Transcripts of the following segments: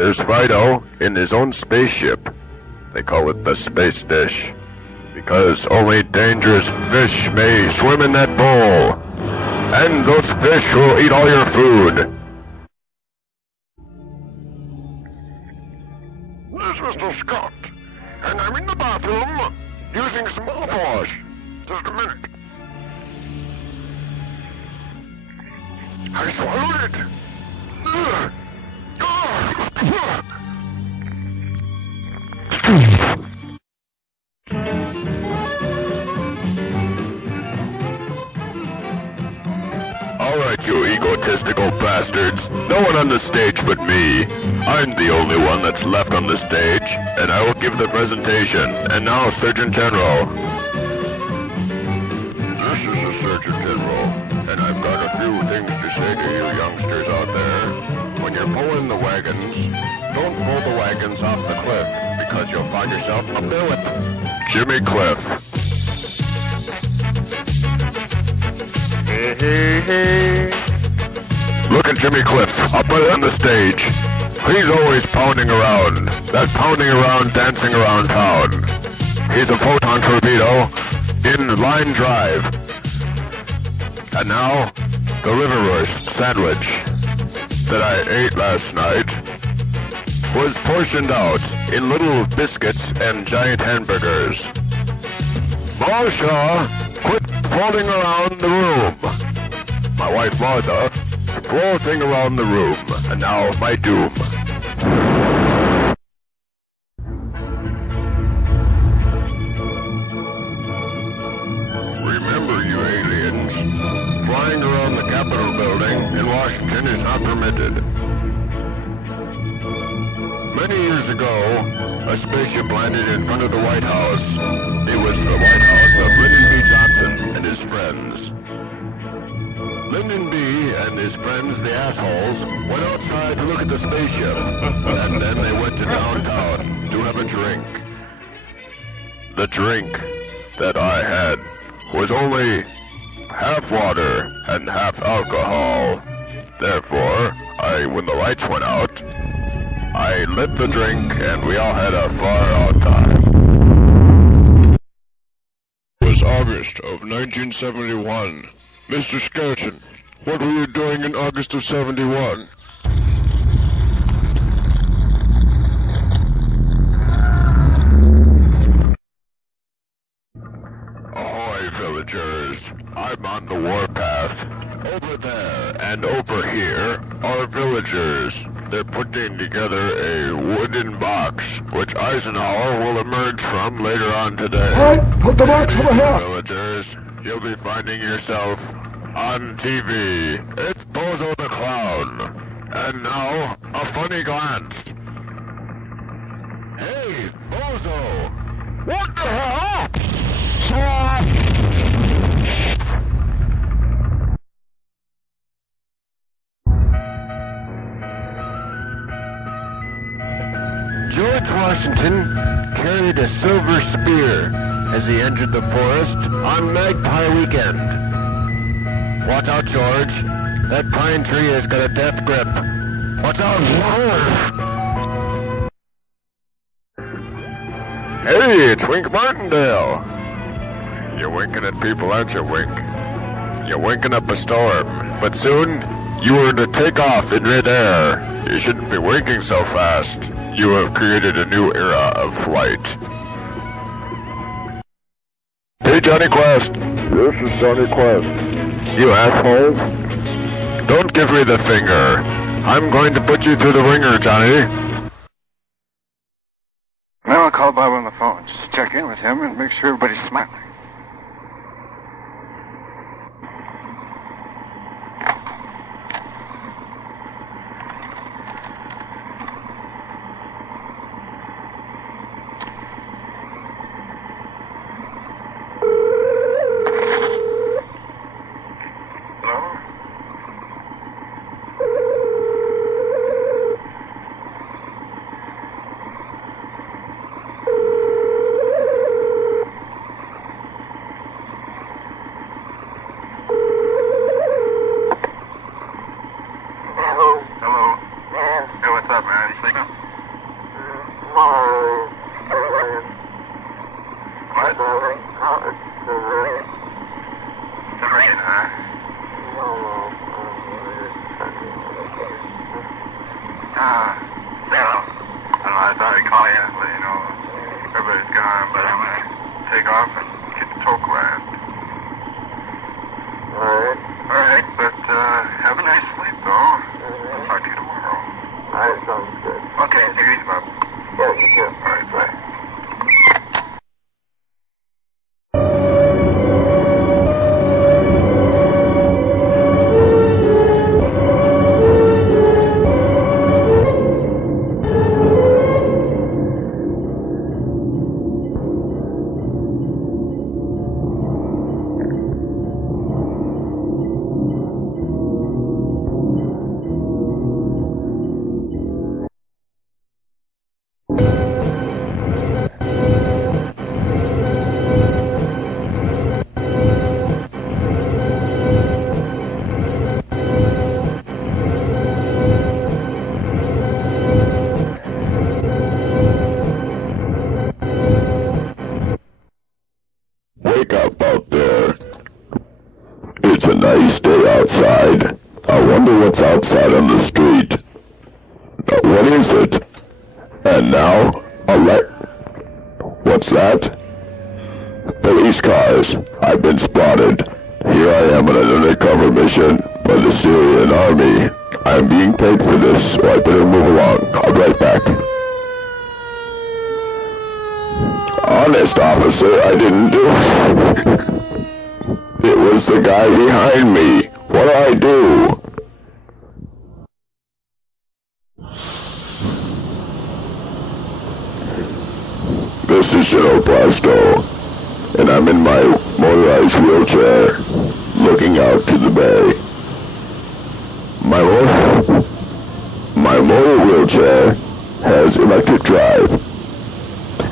There's Fido in his own spaceship. They call it the Space Dish, because only dangerous fish may swim in that bowl. And those fish will eat all your food. This is Mr. Scott, and I'm in the bathroom using some mouthwash. Just a minute. I swallowed it. Ugh. Alright, you egotistical bastards. No one on the stage but me. I'm the only one that's left on the stage, and I will give the presentation. And now, Surgeon General. This is the Surgeon General, and I've got a few things to say to you youngsters out there. When you're pulling the wagons, don't pull the wagons off the cliff, because you'll find yourself up there with Jimmy Cliff. Hey, hey, hey. Look at Jimmy Cliff, up there on the stage. He's always pounding around. That pounding around, dancing around town. He's a photon torpedo in line drive. And now, the liverwurst sandwich that I ate last night was portioned out in little biscuits and giant hamburgers. Marsha, quit floating around the room. My wife Martha, floating around the room, and now my doom. Remember, you aliens, flying around the Capitol building in Washington is not permitted. Many years ago, a spaceship landed in front of the White House. It was the White House of Lyndon B. Johnson and his friends. Lyndon B. and his friends, the assholes, went outside to look at the spaceship, and then they went to downtown to have a drink. The drink that I had was only half water and half alcohol. Therefore, when the lights went out, I lit the drink and we all had a far-out time. It was August of 1971. Mr. Skeleton, what were you doing in August of 71? Ahoy, villagers. I'm on the warpath. Over there and over here are villagers. They're putting together a wooden box, which Eisenhower will emerge from later on today. Hey, put the box over here! Villagers, you'll be finding yourself on TV. It's Bozo the Clown. And now, a funny glance. Hey, Bozo! What the hell? George Washington carried a silver spear as he entered the forest on Magpie Weekend. Watch out, George. That pine tree has got a death grip. Watch out! Hey, it's Wink Martindale. You're winking at people, aren't you, Wink? You're winking up a storm, but soon you are to take off in midair. You shouldn't be winking so fast. You have created a new era of flight. Hey, Johnny Quest. This is Johnny Quest. You assholes. Don't give me the finger. I'm going to put you through the ringer, Johnny. Now I'll call Bob on the phone. Just check in with him and make sure everybody's smiling. signal? What? It's the rain, huh? So, I don't know, I thought I'd call you, let you know everybody's gone, but I'm gonna take off and get the toke land. Alright, but have a nice sleep, though. I'll talk to you tomorrow. Alright, sounds good. Okay, take it easy, Bob. Yeah, you too. Alright, bye. Wake up out there. It's a nice day outside. I wonder what's outside on the street. What is it? And now, what's that? Police cars. I've been spotted. Here I am on an undercover mission by the Syrian army. I'm being paid for this, so I better move along. I'll be right back. Honest, officer, I didn't do it. It was the guy behind me. What do I do? This is Blasto, and I'm in my motorized wheelchair, looking out to the bay. My motor wheelchair has electric drive,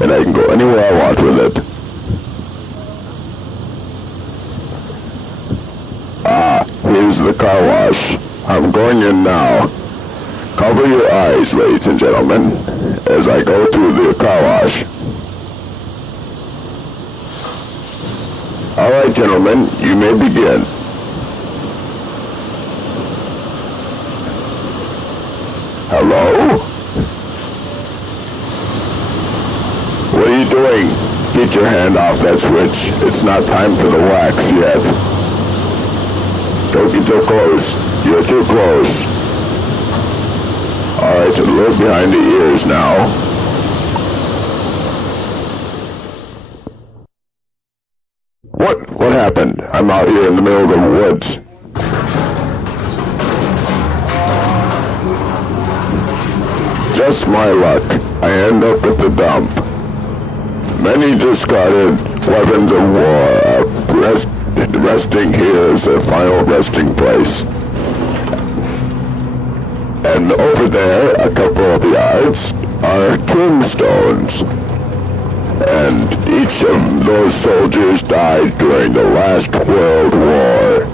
and I can go anywhere I want with it. Here's the car wash. I'm going in now. Cover your eyes, ladies and gentlemen, as I go through the car wash. Alright, gentlemen, you may begin. Hello? What are you doing? Get your hand off that switch. It's not time for the wax yet. Don't get too close. You're too close. Alright, a little behind the ears now. What happened? I'm out here in the middle of the woods. Just my luck. I end up at the dump. Many discarded weapons of war are resting here as their final resting place. And over there, a couple of yards, are tombstones. And each of those soldiers died during the last World War.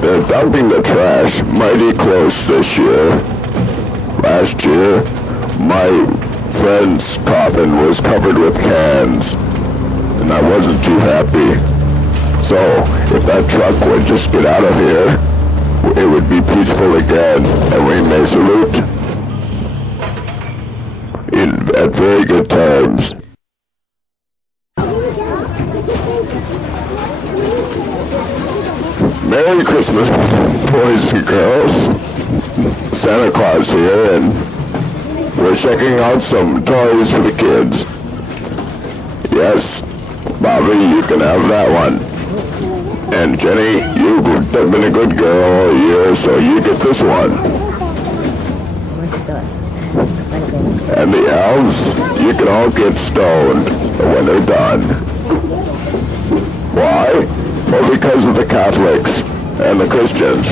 They're dumping the trash mighty close this year. Last year, my friend's coffin was covered with cans, and I wasn't too happy. So, if that truck would just get out of here, it would be peaceful again, and we may salute at very good terms. Merry Christmas, boys and girls. Santa Claus here, and we're checking out some toys for the kids. Yes, Bobby, you can have that one. And Jenny, you've been a good girl all year, so you get this one. And the elves, you can all get stoned when they're done. Why? Well, because of the Catholics and the Christians.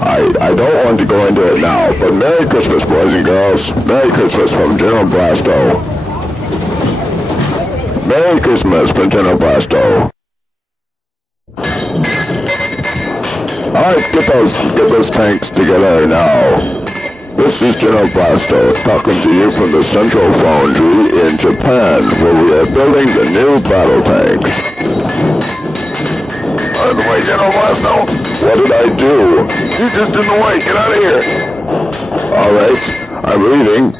I don't want to go into it now, but Merry Christmas, boys and girls. Merry Christmas from General Blasto. Merry Christmas from General Blasto. Alright, get those tanks together now. This is General Blasto, talking to you from the Central Foundry in Japan, where we are building the new battle tanks. Out of the way, General Blasto! What did I do? You just in the way, get out of here! Alright, I'm leaving.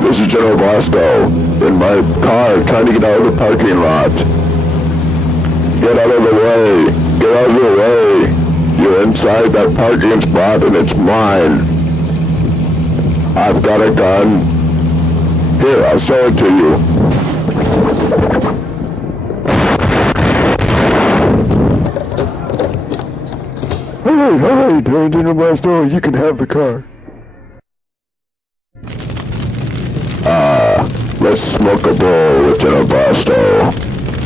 This is General Blasto, in my car, trying to get out of the parking lot. Get out of the way! Get out of the way! You're inside that parking spot and it's mine. I've got a gun. Here, I'll show it to you. Alright, General Blasto, you can have the car. Let's smoke a bowl with General Blasto.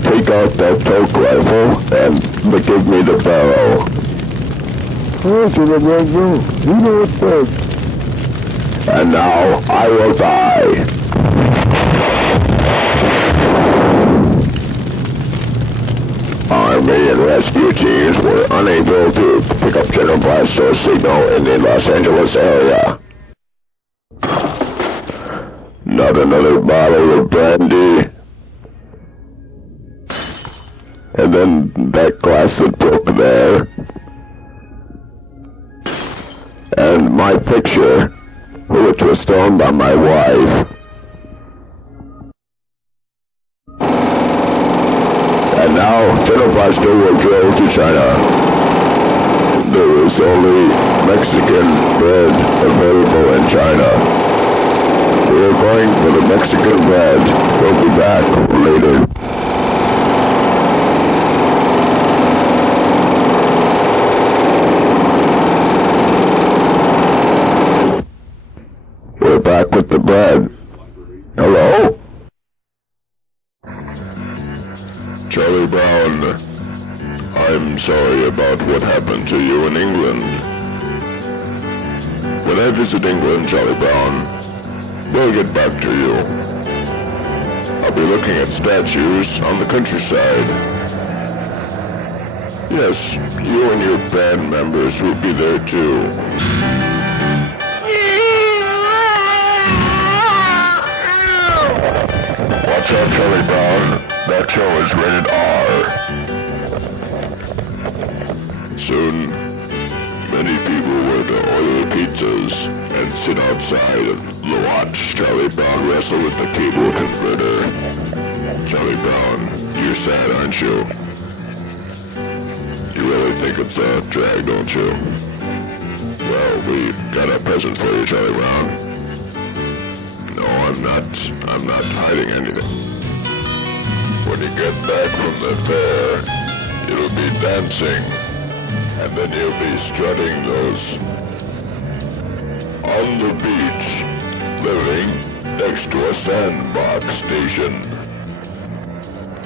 Take out that toke rifle and give me the barrel. Alright, General Blasto, you know what's best. And now I will die. Army and rescue teams were unable to pick up General Blasto's signal in the Los Angeles area. Not another bottle of brandy. And then that glass that broke there. And my picture, which was thrown by my wife. And now, General Blasto will drill to China. There is only Mexican bread available in China. We are going for the Mexican bread. We'll be back later. We're back with the bread. Hello? Charlie Brown, I'm sorry about what happened to you in England. When I visit England, Charlie Brown, we'll get back to you. I'll be looking at statues on the countryside. Yes, you and your band members will be there too. Watch out, Charlie Brown. That show is rated R. Soon, many people will order pizzas and sit outside and watch Charlie Brown wrestle with the cable converter. Charlie Brown, you're sad, aren't you? You really think it's a drag, don't you? Well, we got a present for you, Charlie Brown. No, I'm not hiding anything. When you get back from the fair, you'll be dancing, and then you'll be strutting those on the beach, living next to a Sandbox station.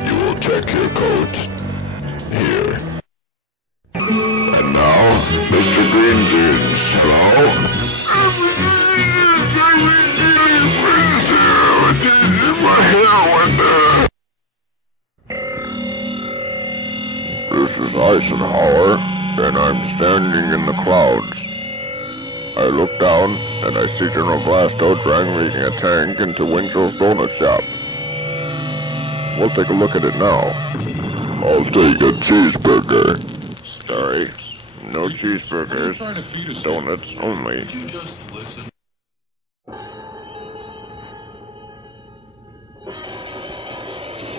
You will check your coat here. And now, Mr. Green Jeans, hello? This is Eisenhower, and I'm standing in the clouds. I look down, and I see General Blasto triangulating a tank into Winchell's donut shop. We'll take a look at it now. I'll take a cheeseburger. Sorry, no cheeseburgers. Donuts only.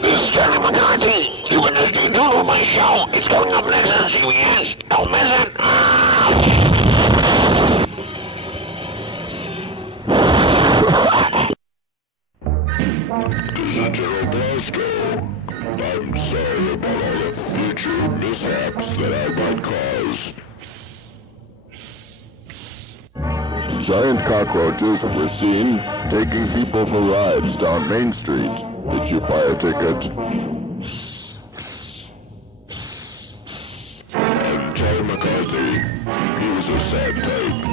This is Charlie McCarthey. You can just do on my show. It's going up next on CBS. Don't miss it. This is General Blasto. I'm sorry about all the future mishaps that I might cause. Giant cockroaches were seen taking people for rides down Main Street. Did you buy a ticket? And Charlie McCarthey, he was a sad type.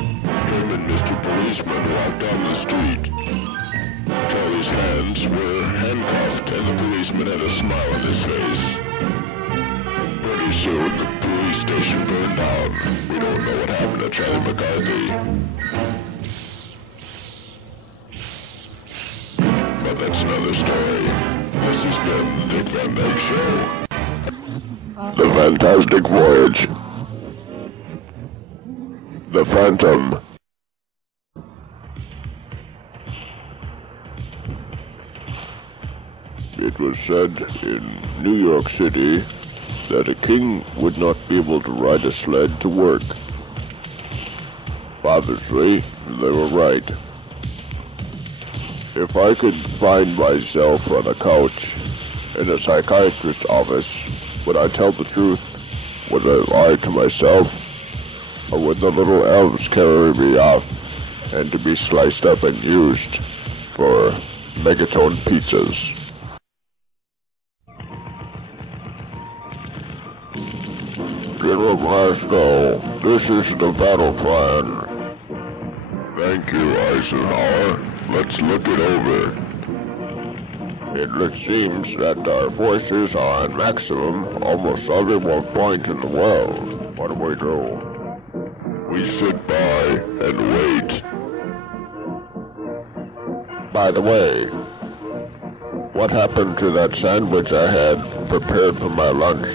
Him and Mr. Policeman walked down the street. Charlie His hands were handcuffed, and the policeman had a smile on his face. Pretty soon, the police station burned down. We don't know what happened to Charlie McCarthey. But that's another story. This has been the Dick Van Dyke Show. The Fantastic Voyage. The Phantom. It was said in New York City that a king would not be able to ride a sled to work. Obviously, they were right. If I could find myself on a couch in a psychiatrist's office, would I tell the truth? Would I lie to myself? Or would the little elves carry me off and to be sliced up and used for megaton pizzas? General Blasto, this is the Battleplan. Thank you, Eisenhower. Let's look it over. It seems that our forces are at maximum almost every one point in the world. What do we do? We sit by and wait. By the way, what happened to that sandwich I had prepared for my lunch?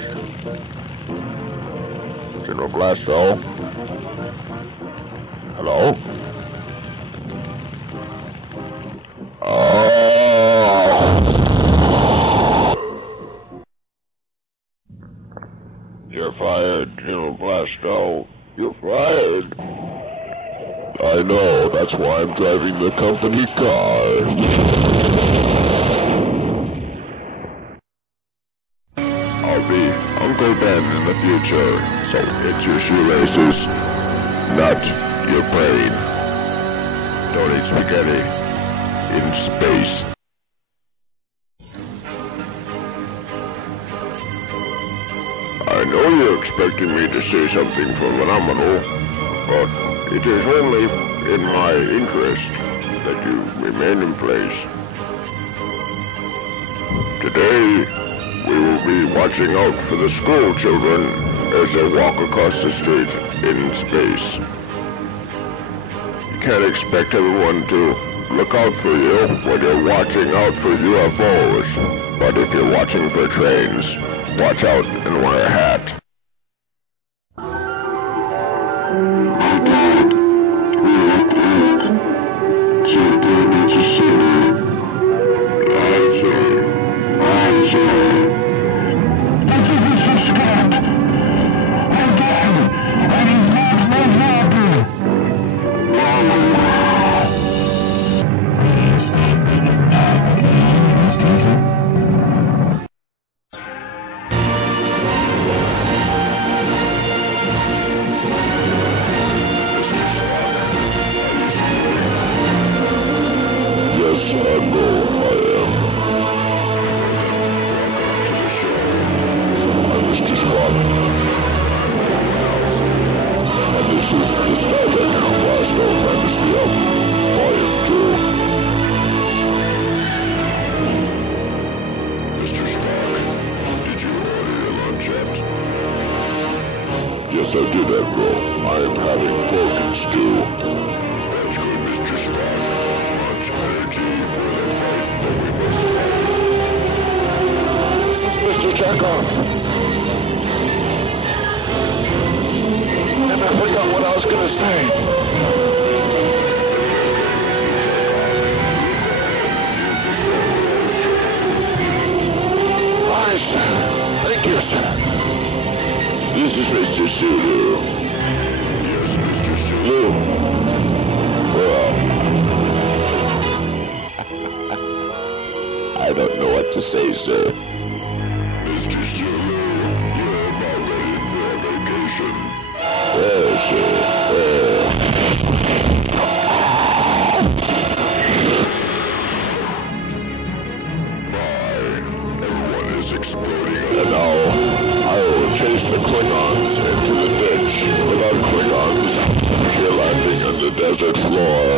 General Blasto? Hello? You're fired, General Blasto. You're fired. I know, that's why I'm driving the company car. I'll be Uncle Ben in the future, so hit your shoelaces, not your brain. Don't eat spaghetti in space. I know you're expecting me to say something phenomenal, but it is only in my interest that you remain in place. Today, we will be watching out for the school children as they walk across the street in space. You can't expect everyone to look out for you when you're watching out for UFOs, but if you're watching for trains, watch out and wear a hat. Yes, I did, Admiral. I am having pork and stew. That's good, Mr. Spock. Much energy for the fight that we must fight. This is Mr. Chekhov. And I forgot what I was going to say. Hi, sir. Thank you, sir. This is Mr. Sulu. Yes, Mr. Sulu. Well, I don't know what to say, sir. Mr. Sulu, you're about ready for a vacation. Yes, sir. Everyone is exploding. And now, I will chase the Klingons into the ditch. Without Klingons, you're landing on the desert floor.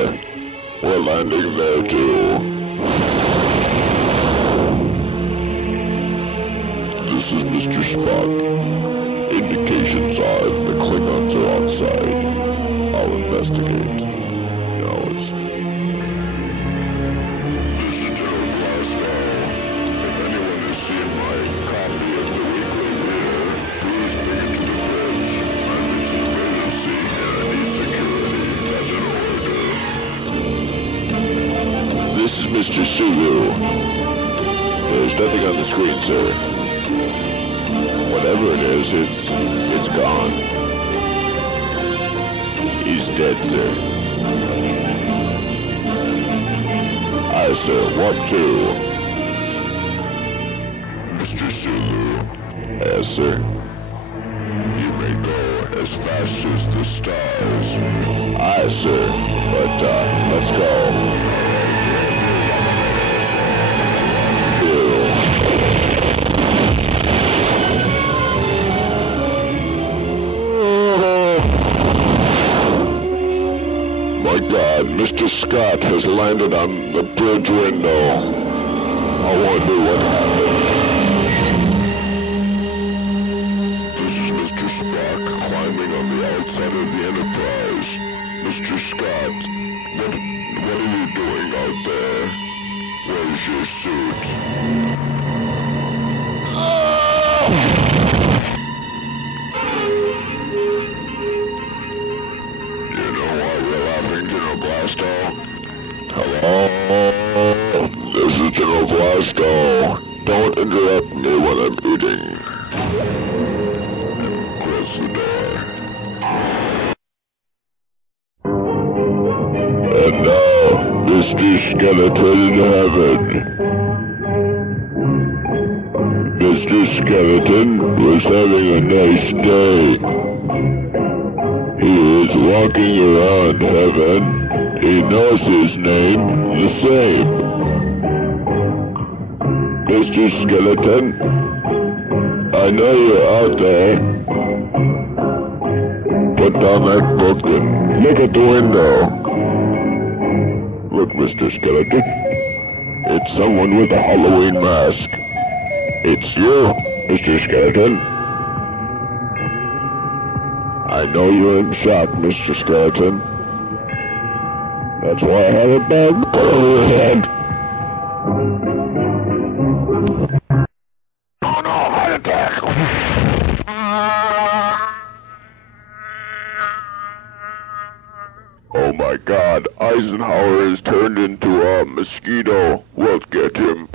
We're landing there too. This is Mr. Spock. Indications are the Klingons are outside. I'll investigate. Acknowledged. This is General Blasto. If anyone has seen my copy of the weekly leader, please bring it to the bridge. I'm in some emergency and I need security. That's an order. This is Mr. Sulu. There's nothing on the screen, sir. Whatever it is, it's gone. He's dead, sir. Aye, sir. What to? Mr. Sulu. Yes, sir. You may go as fast as the stars. Aye, sir. But, let's go. My God, Mr. Scott has landed on the bridge window. I wonder what happened. This is Mr. Spock climbing on the outside of the Enterprise. Mr. Scott, what are you doing out there? Where's your suit? Hello? This is General Blasto. Don't interrupt me when I'm eating. Close the door. And now, Mr. Skeleton in Heaven. Mr. Skeleton was having a nice day. He was walking around heaven. He knows his name the same. Mr. Skeleton, I know you're out there. Put down that book and look at the window. Look, Mr. Skeleton. It's someone with a Halloween mask. It's you, Mr. Skeleton. I know you're in shock, Mr. Skeleton. That's why I had a bag put over your head. Oh no, heart attack! Oh my God, Eisenhower is turned into a mosquito. We'll get him.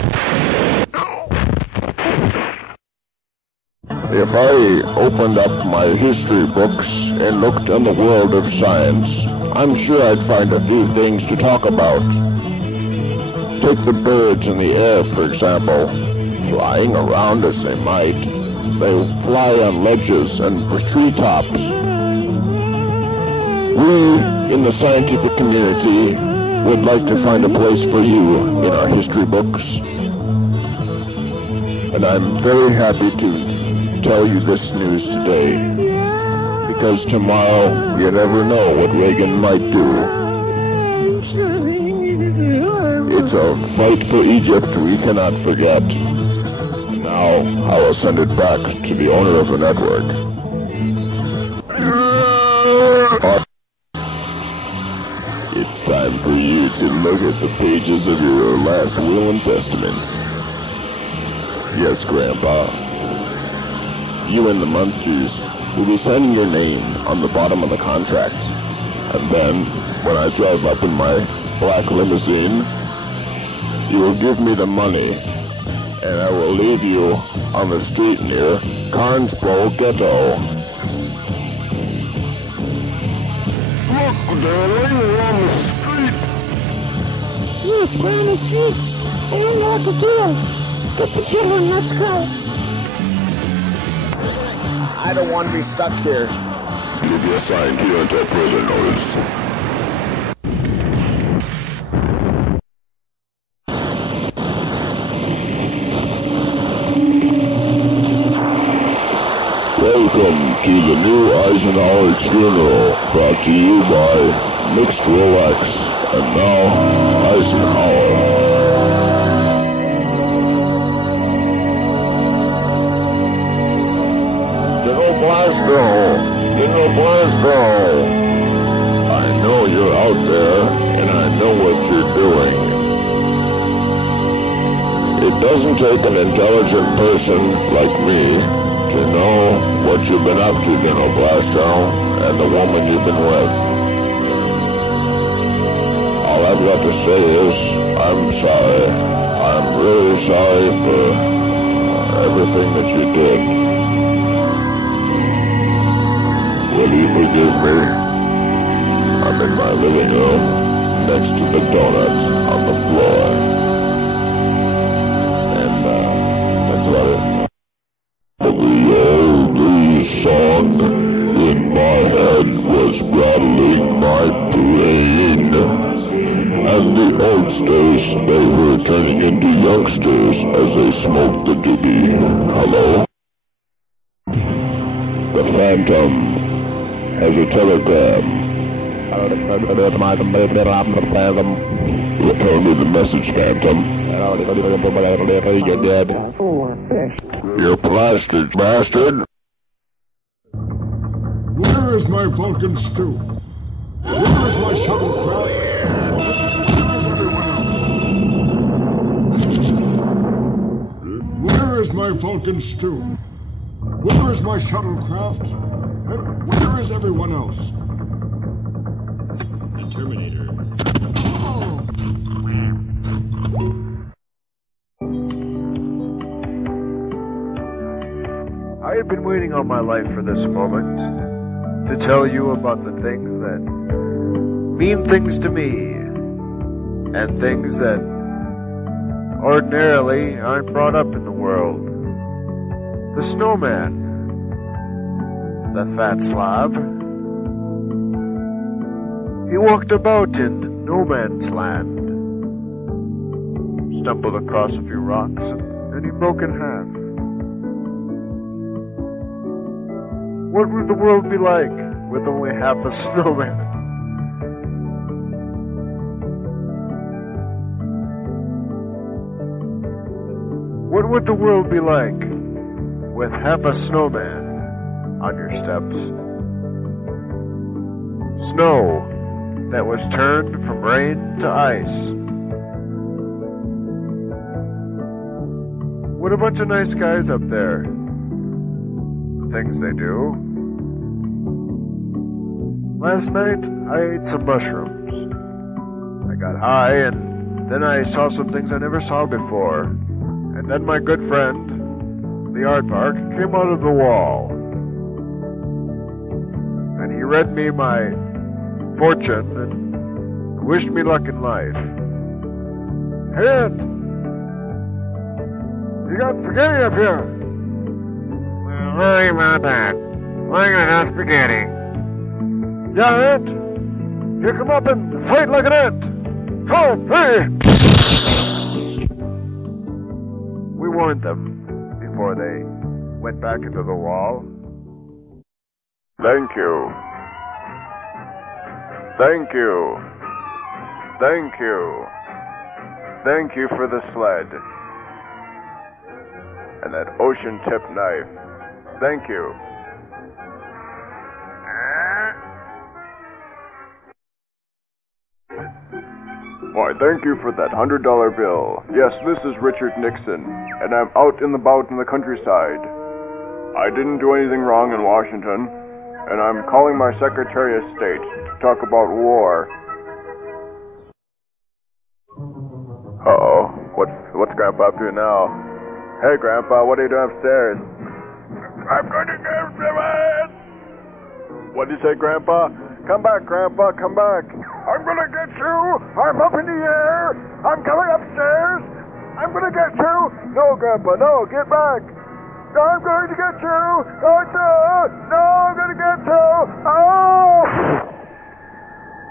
If I opened up my history books and looked in the world of science, I'm sure I'd find a few things to talk about. Take the birds in the air, for example. Flying around as they might, they fly on ledges and treetops. We, in the scientific community, would like to find a place for you in our history books. And I'm very happy to tell you this news today. Because tomorrow, you never know what Reagan might do. It's a fight for Egypt we cannot forget. Now, I will send it back to the owner of the network. It's time for you to look at the pages of your last will and testament. Yes, Grandpa. You and the Munsters will be signing your name on the bottom of the contract. And then, when I drive up in my black limousine, you will give me the money, and I will leave you on the street near Carnsboro Ghetto. Look, they're laying on the street. Yes, we're on the street. I don't know what to do. Get the children, let's go. I don't want to be stuck here. You'll be assigned here until further notice. Welcome to the new Eisenhower's funeral, brought to you by Mixed Rolex, and now Eisenhower. Blasto! General Blasto! I know you're out there, and I know what you're doing. It doesn't take an intelligent person like me to know what you've been up to, General Blasto, and the woman you've been with. All I've got to say is, I'm sorry. I'm really sorry for everything that you did. Will you forgive me? I'm in my living room, next to the donuts on the floor. And, that's about it. The old song in my head was rattling my brain. And the Oldsters, they were turning into youngsters as they smoked the doobie. Hello? The Phantam has a telegram. Return me the message, Phantom. You're dead. You plastered bastard. Where is my Vulcan stew? Where is my shuttlecraft? Where is everyone else? Where is my Vulcan stew? Where is my shuttlecraft? And where is everyone else? The Terminator. I have been waiting all my life for this moment to tell you about the things that mean things to me and things that ordinarily aren't brought up in the world. The snowman, the fat slob. He walked about in no man's land, stumbled across a few rocks, and he broke in half. What would the world be like with only half a snowman? What would the world be like with half a snowman on your steps? Snow that was turned from rain to ice. What a bunch of nice guys up there. The things they do. Last night, I ate some mushrooms. I got high, and then I saw some things I never saw before. And then my good friend, the aardvark, came out of the wall. And he read me my fortune and wished me luck in life. Hey, Ed! You got spaghetti up here! Well, worry about that. We're gonna have spaghetti. Yeah, Ant! You come up and fight like an ant! Come, hey! We warned them before they went back into the wall. Thank you. Thank you. Thank you. Thank you for the sled. And that ocean tip knife. Thank you. Why, thank you for that $100 bill. Yes, this is Richard Nixon, and I'm out and about in the countryside. I didn't do anything wrong in Washington, and I'm calling my Secretary of State to talk about war. Uh-oh. What's Grandpa up to now? Hey, Grandpa, what are you doing upstairs? I'm going to get it! What did you say, Grandpa? Come back, Grandpa, come back. I'm going to get you! I'm up in the air! I'm coming upstairs! I'm going to get you! No, Grandpa, no, get back! I'm going to get you! Oh, no, I'm going to get you! Oh!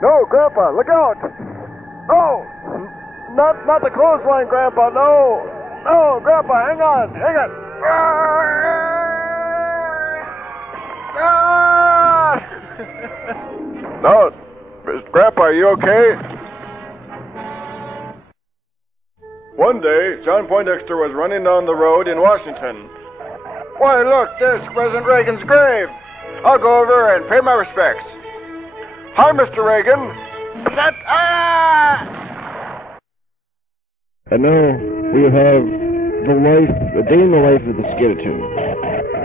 No, Grandpa, look out! No! Not the clothesline, Grandpa, no! No, Grandpa, hang on! No, Grandpa, are you okay? One day, John Poindexter was running down the road in Washington. Why, look, there's President Reagan's grave. I'll go over and pay my respects. Hi, Mr. Reagan. And now we have the day in the life of the skeleton.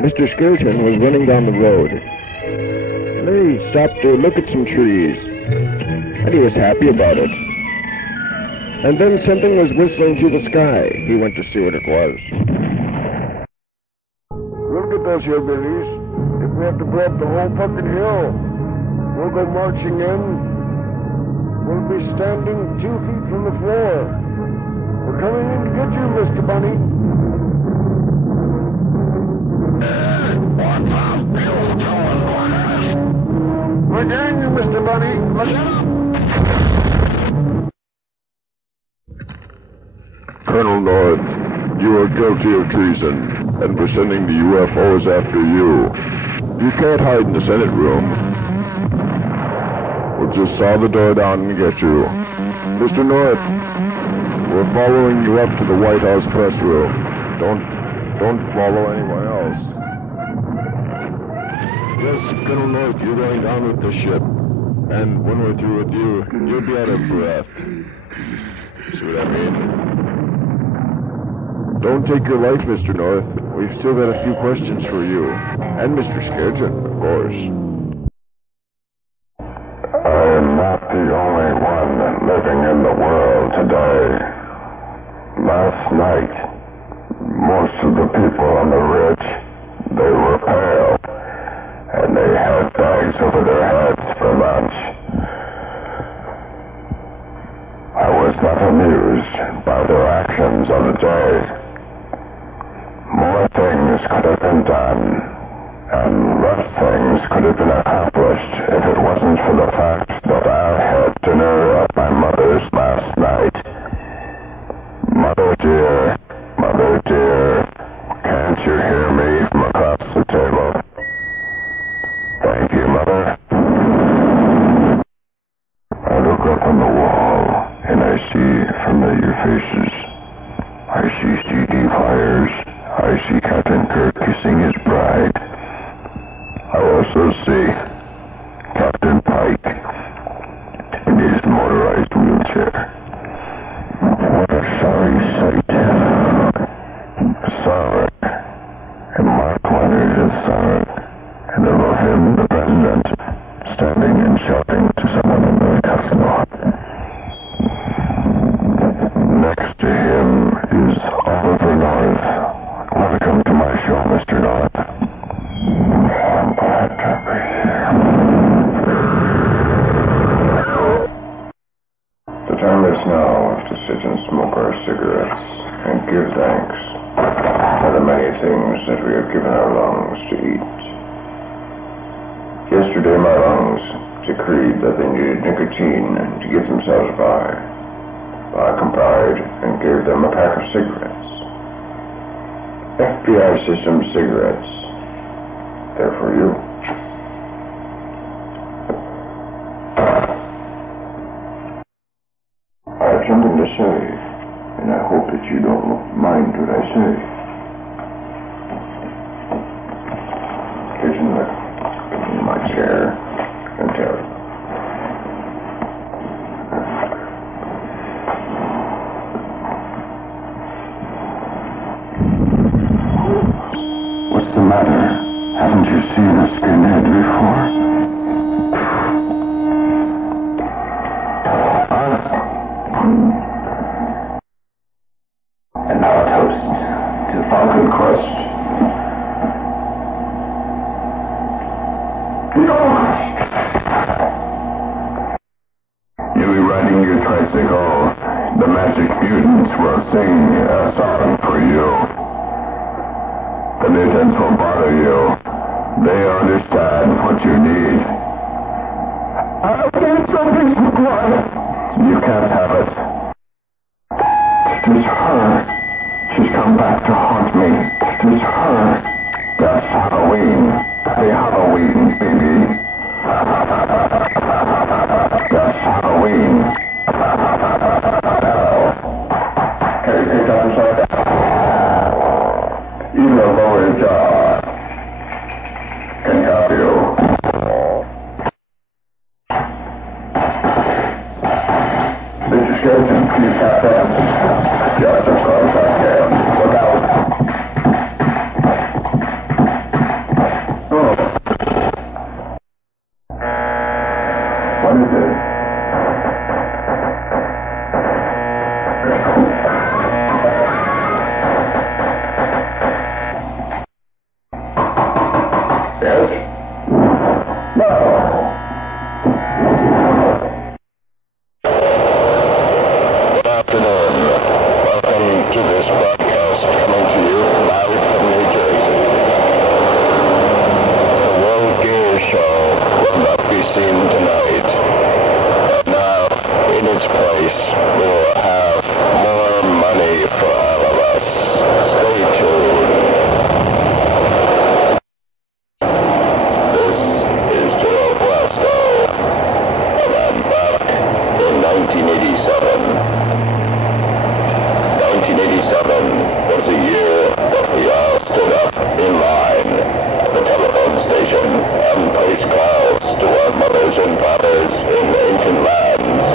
Mr. Skeleton was running down the road. And then he stopped to look at some trees. And he was happy about it. And then something was whistling through the sky. He went to see what it was. Look at those hillbillies. If we have to blow up the whole fucking hill, we'll go marching in. We'll be standing 2 feet from the floor. We're coming in to get you, Mr. Bunny. We're getting you, Mr. Bunny. Look out! Colonel North, you are guilty of treason, and we're sending the UFOs after you. You can't hide in the Senate room. We'll just saw the door down and get you. Mr. North, we're following you up to the White House press room. Don't follow anyone else. Yes, Colonel North, you're going down with the ship. And when we're through with you, you'll be out of breath. See what I mean? Don't take your life, Mr. North. We've still got a few questions for you. And Mr. Skeleton, of course. I am not the only one living in the world today. Last night, most of the people on the ridge, they were pale, and they had bags over their heads for lunch. I was not amused by their actions of the day. More things could have been done, and less things could have been accomplished if it wasn't for the fact that I had dinner at my mother's last night. Mother dear, can't you hear me from across the table? Thank you, Mother. I look up on the wall, and I see familiar faces. I see CD fires. I see Captain Kirk kissing his bride. I also see Captain Pike in his motorized wheelchair. What a sorry sight. Sarek and Mark Leonard is Sarek, and above him the President, standing and shouting to someone in the casino. Next to him is Oliver North. Welcome to my show, Mr. North. I'm glad to be here. The time is now to sit and smoke our cigarettes and give thanks for the many things that we have given our lungs to eat. Yesterday my lungs decreed that they needed nicotine to get themselves by. I complied and gave them a pack of cigarettes. FBI system cigarettes. They're for you. I have something to say, and I hope that you don't mind what I say. Get in my chair and tell you. What's the matter? Haven't you seen a skinhead before? And now a toast to Falcon Crest. You'll be riding your tricycle. The magic mutants will sing a song for you. The mutants will bother you. They understand what you need. I need something to quiet. You can't have it. It is her. She's come back to haunt me. It is her. That's Halloween. Happy Halloween, baby. That's Halloween. Hey, time's up. Even a lower job. Yes? No. Good afternoon. Welcome to this broadcast coming to you live from New Jersey. The World Gear Show will not be seen tonight. And now, in its place, we will have more money for all of us. Stay tuned. This is Joe Blasto, and I'm back in 1987. 1987 was a year that we all stood up in line at the telephone station and placed calls to our mothers and fathers in ancient lands.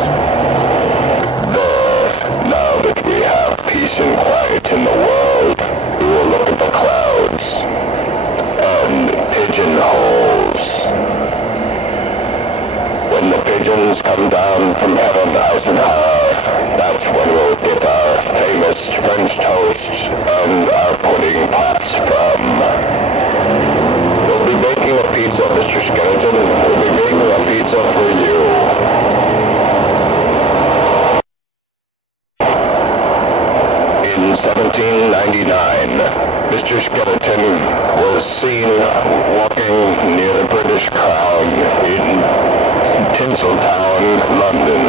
There, now that we have peace and quiet in the world, we will look at the clouds and pigeonholes. When the pigeons come down from heaven, Eisenhower, that's when we'll get our famous French toast and our pudding pots from. We'll be baking a pizza, Mr. Skeleton. We'll be baking a pizza for you. In 1799, Mr. Skeleton was seen walking near the British Crown in Tinseltown, London.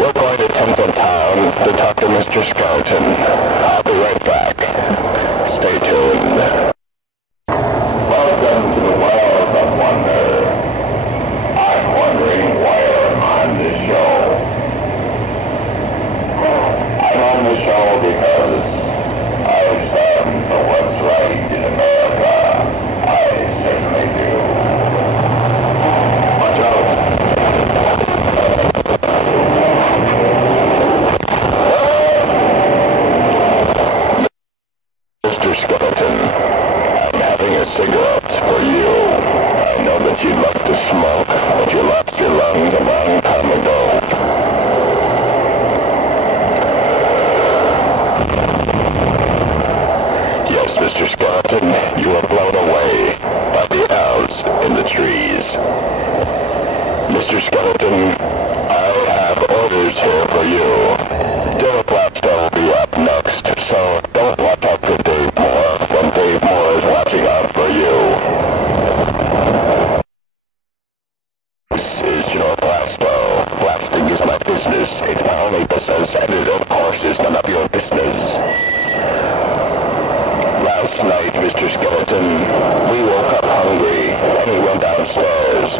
We're going to Tinseltown to talk to Mr. Skeleton. I'll be right back. Stay tuned. Welcome to the world of wonder. I'm wondering why I'm on this show. I'm on the show because I stand for what's right in America. I certainly do. Watch out. Mr. Skeleton, I'm having a cigarette for you. I know that you'd like to smoke, but you lost your lungs a long time ago. Yes, Mr. Skeleton, you were blown away by the owls in the trees. Mr. Skeleton, I have orders here for you. Dylan Blasto will be up next, so don't watch out for Dave Moore when Dave Moore is watching out for you. This is Joe Blasto. Blasting is my business. It's my only business, and it, of course, is none of your business. Last night, Mr. Skeleton, we woke up hungry, and we went downstairs.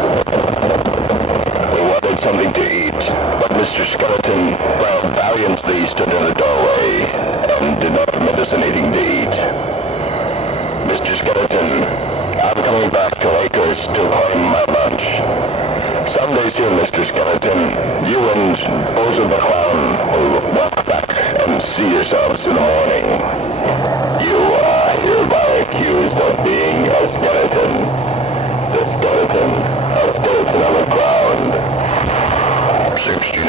We wanted something to eat, but Mr. Skeleton, well, valiantly stood in the doorway and did not permit us anything to eat. Mr. Skeleton, I'm coming back to Lakehurst to claim my lunch. Someday soon, Mr. Skeleton, you and Bozo the Clown will walk back and see yourselves in the morning. You are hereby accused of being a skeleton. The skeleton, a skeleton on the ground. 69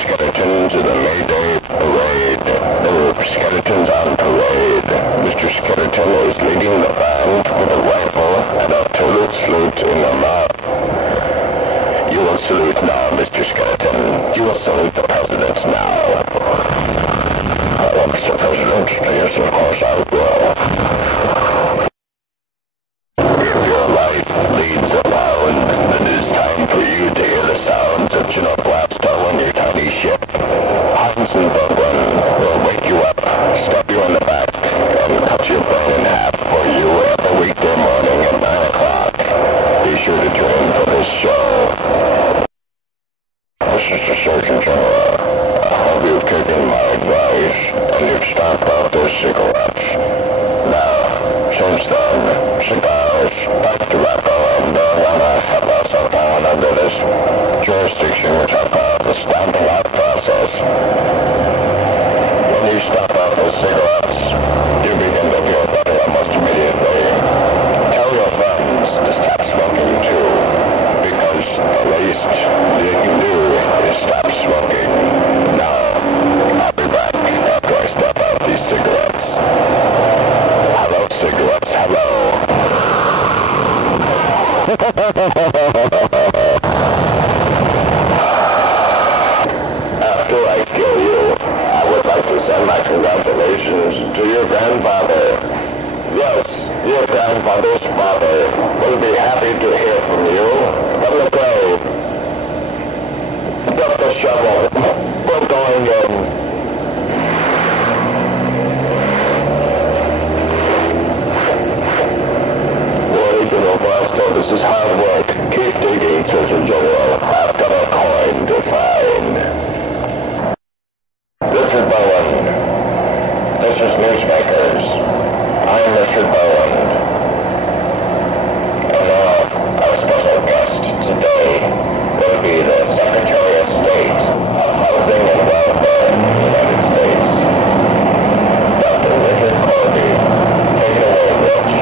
skeletons in the May Day parade. There were skeletons on parade. Mr. Skeleton is leading the band with a rifle and a salute in the mouth. You will salute now, Mr. Skeleton. You will salute the president now. Hello, Mr. President. Yes, of course I will. If your life leads around, then it is time for you to hear the sounds of Gino Blasto on your tiny ship. Hansen Bogan will wake you up, stab you in the back, and cut your brain in half for you every weekday morning at 9 o'clock. Be sure to tune in for this show. This is the Surgeon General. I hope you've taken my advice and you've stopped out those cigarettes. Now, since then, cigars, pipe tobacco, and marijuana have also gone under this jurisdiction which I call the stamping out process. When you stop out those cigarettes, you begin to feel better almost immediately. Tell your friends to stop smoking too, because the least they can do is stop smoking. Now, I'll be back after I step out these cigarettes. Hello, cigarettes, hello. Your grandfather's father will be happy to hear from you. From the grave. Drop the shovel. We're going in. Blasto, this is hard work. Keep digging, Surgeon General. I've got a coin to find. Richard Bowen. This is Newsmakers. I'm Richard Bowen. And now, our special guest today will be the Secretary of State of Housing and Welfare in the United States, Dr. Richard Corby. Take it away, Rich.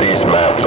These maps